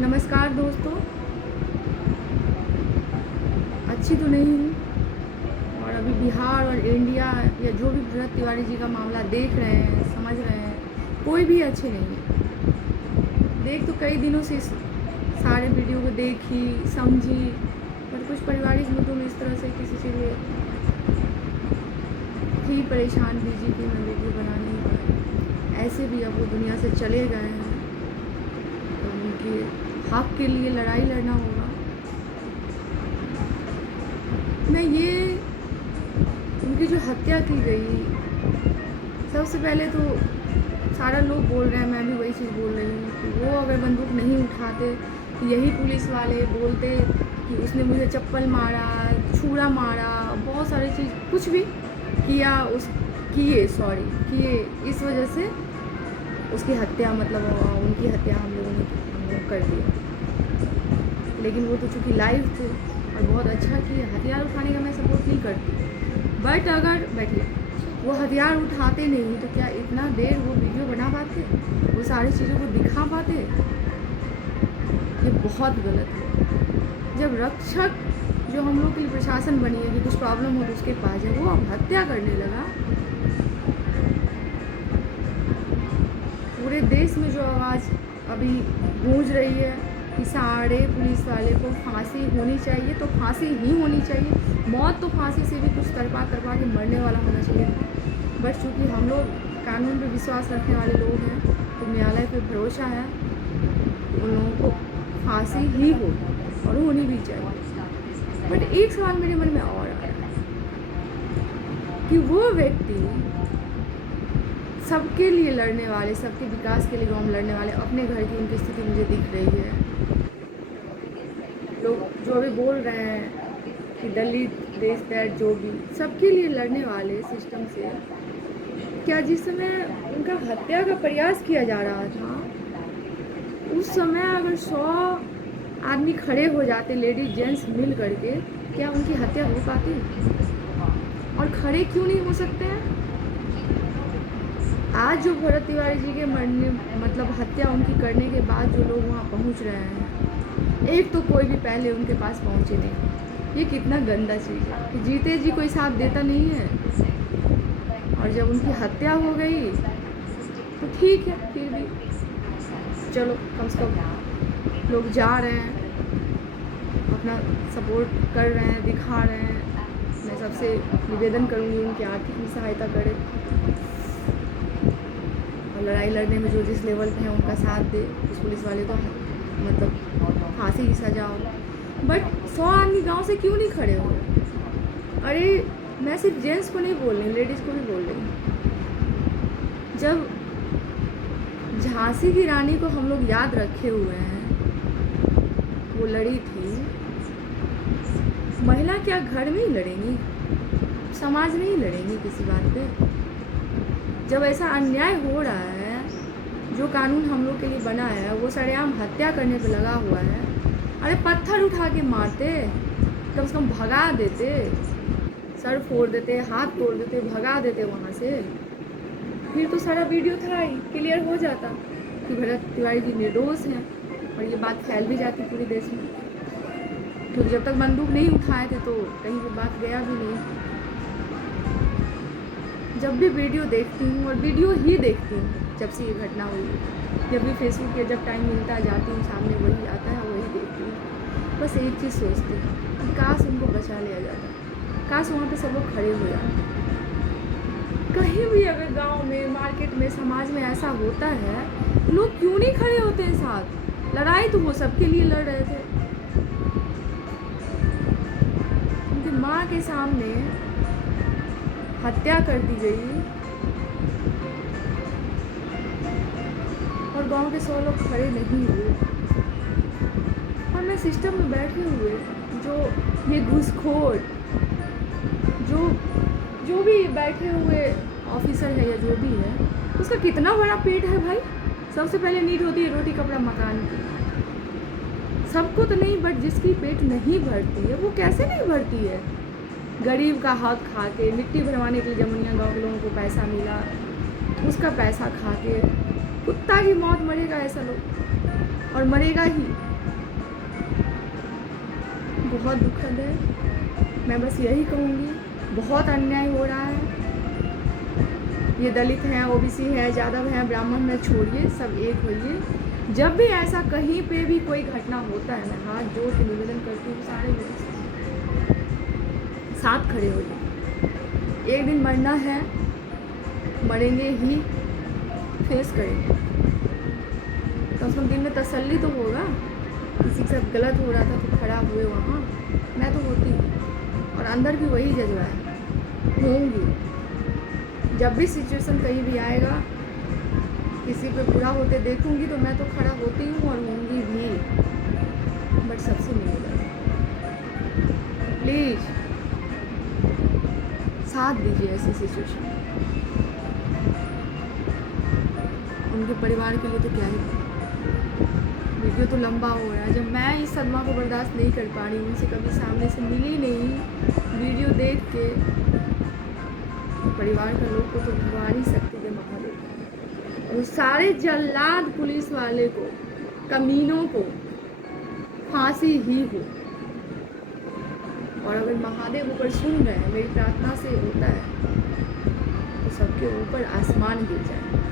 नमस्कार दोस्तों, अच्छी तो नहीं हूँ। और अभी बिहार और इंडिया या जो भी भरत तिवारी जी का मामला देख रहे हैं, समझ रहे हैं, कोई भी अच्छे नहीं है। देख तो कई दिनों से इस सारे वीडियो को देखी समझी, पर कुछ पारिवारिक मुद्दों में इस तरह से किसी से भी थी परेशान बीजी कि मैं वीडियो बना नहीं पाई। ऐसे भी अब वो दुनिया से चले गए हैं, तो उनके हक के लिए लड़ाई लड़ना होगा। मैं ये उनकी जो हत्या की गई, सबसे पहले तो सारा लोग बोल रहे हैं, मैं भी वही चीज़ बोल रही हूँ कि वो अगर बंदूक नहीं उठाते तो यही पुलिस वाले बोलते कि उसने मुझे चप्पल मारा, छुरा मारा, बहुत सारी चीज़ कुछ भी किया, किए इस वजह से उसकी हत्या, मतलब उनकी हत्या हम लोगों ने कर दिया। लेकिन वो तो चूँकि लाइव थे और बहुत अच्छा किया। हथियार उठाने का मैं सपोर्ट नहीं करती, बट अगर बैठिए वो हथियार उठाते नहीं तो क्या इतना देर वो वीडियो बना पाते, वो सारी चीज़ों को दिखा पाते? ये बहुत गलत है। जब रक्षक जो हम लोग के लिए प्रशासन बनी है कि कुछ प्रॉब्लम हो तो उसके पास है, वो अब हत्या करने लगा। पूरे देश में जो आवाज़ अभी गूंज रही है कि सारे पुलिस वाले को फांसी होनी चाहिए, तो फांसी ही होनी चाहिए। मौत तो फांसी से भी कुछ तरपा के मरने वाला होना चाहिए। बट चूँकि हम लोग कानून पे विश्वास रखने वाले लोग हैं, तो न्यायालय पे भरोसा है, तो उन लोगों को फांसी ही हो और होनी भी चाहिए। बट एक सवाल मेरे मन में और आ रहा है कि वो व्यक्ति सबके लिए लड़ने वाले, सबके विकास के लिए जो हम लड़ने वाले, अपने घर की उनकी स्थिति मुझे दिख रही है। लोग जो अभी बोल रहे हैं कि दलित देश पैर, जो भी सबके लिए लड़ने वाले सिस्टम से, क्या जिस समय उनका हत्या का प्रयास किया जा रहा था, उस समय अगर 100 आदमी खड़े हो जाते, लेडीज जेंट्स मिल करके, क्या उनकी हत्या हो पाती? और खड़े क्यों नहीं हो सकते हैं? आज जो भरत तिवारी जी के मरने, मतलब हत्या उनकी करने के बाद जो लोग वहाँ पहुँच रहे हैं, एक तो कोई भी पहले उनके पास पहुँचे नहीं। ये कितना गंदा चीज़ है कि जीते जी कोई साथ देता नहीं है, और जब उनकी हत्या हो गई तो ठीक है, फिर भी चलो कम से कम लोग जा रहे हैं, अपना सपोर्ट कर रहे हैं, दिखा रहे हैं। मैं सबसे निवेदन करूँगी उनकी आर्थिक भी सहायता करें, और लड़ाई लड़ने में जो जिस लेवल पे है उनका साथ दे। उस पुलिस वाले को मतलब फांसी की सजा हो। बट 100 आदमी गांव से क्यों नहीं खड़े हो? अरे मैं सिर्फ जेंट्स को नहीं बोल रही, लेडीज़ को भी बोल रही हूँ। जब झांसी की रानी को हम लोग याद रखे हुए हैं, वो लड़ी थी, महिला क्या घर में ही लड़ेंगी? समाज में ही लड़ेंगी किसी बात पे? जब ऐसा अन्याय हो रहा है, जो कानून हम लोग के लिए बना है वो सरेआम हत्या करने पे लगा हुआ है, अरे पत्थर उठा के मारते, कम से कम भगा देते, सर फोड़ देते, हाथ तोड़ देते, भगा देते वहाँ से, फिर तो सारा वीडियो था ही क्लियर हो जाता कि भरत तिवारी जी निर्दोष हैं, और ये बात फैल भी जाती पूरे देश में। क्योंकि जब तक बंदूक नहीं उठाए थे तो कहीं वो बात गया भी नहीं। जब भी वीडियो देखती हूँ, और वीडियो ही देखती हूँ जब से ये घटना हुई, जब भी फेसबुक पे जब टाइम मिलता है जाती हूँ, सामने वही आता है, वही देखती हूँ। बस एक चीज़ सोचती हूँ कि काश उनको बचा लिया जाता, काश वहाँ पे सब लोग खड़े हो जाते। कहीं भी अगर गांव में, मार्केट में, समाज में ऐसा होता है, लोग क्यों नहीं खड़े होते हैं साथ? लड़ाई तो वो सबके लिए लड़ रहे थे। उनकी माँ के सामने हत्या कर दी गई, और गांव के 100 लोग खड़े नहीं हुए। और मैं सिस्टम में बैठे हुए जो ये घूसखोर, जो भी बैठे हुए ऑफिसर है या जो भी है, उसका कितना बड़ा पेट है भाई। सबसे पहले नीड होती है रोटी कपड़ा मकान की, सबको तो नहीं, बट जिसकी पेट नहीं भरती है वो कैसे नहीं भरती है? गरीब का हाथ खा के, मिट्टी भरवाने के लिए जमुनिया गाँव के लोगों को पैसा मिला, उसका पैसा खा के कुत्ता की मौत मरेगा ऐसा लोग। और मरेगा ही। बहुत दुखद है। मैं बस यही कहूँगी, बहुत अन्याय हो रहा है। ये दलित हैं, ओबीसी हैं, यादव हैं, ब्राह्मण हैं, छोड़िए, सब एक होइए। जब भी ऐसा कहीं पे भी कोई घटना होता है, मैं हाथ जोड़ के निवेदन करती हूँ सारे लोगों से, साथ खड़े होइए। एक दिन मरना है, मरेंगे ही, फेस करेंगे। तो उसको दिन में तसल्ली तो होगा। किसी के साथ गलत हो रहा था तो खड़ा हुए वहाँ, मैं तो होती हूँ और अंदर भी वही जज्बा है, होंगी। जब भी सिचुएशन कहीं भी आएगा, किसी पे बुरा होते देखूंगी तो मैं तो खड़ा होती हूँ और होंगी भी, बट सबसे मिलेगा। प्लीज़ साथ दीजिए ऐसी सिचुएशन। उनके परिवार के लिए तो क्या ही। वीडियो तो लंबा हो रहा है। जब मैं इस सदमा को बर्दाश्त नहीं कर पा रही, उनसे कभी सामने से मिली नहीं, वीडियो देख के, तो परिवार के लोग को तो भगवा नहीं सकते थे महादेव। और सारे जल्लाद पुलिस वाले को, कमीनों को फांसी ही हो। और अगर महादेव ऊपर सुन रहे हैं, मेरी प्रार्थना से होता है, तो सबके ऊपर आसमान गिर जाए।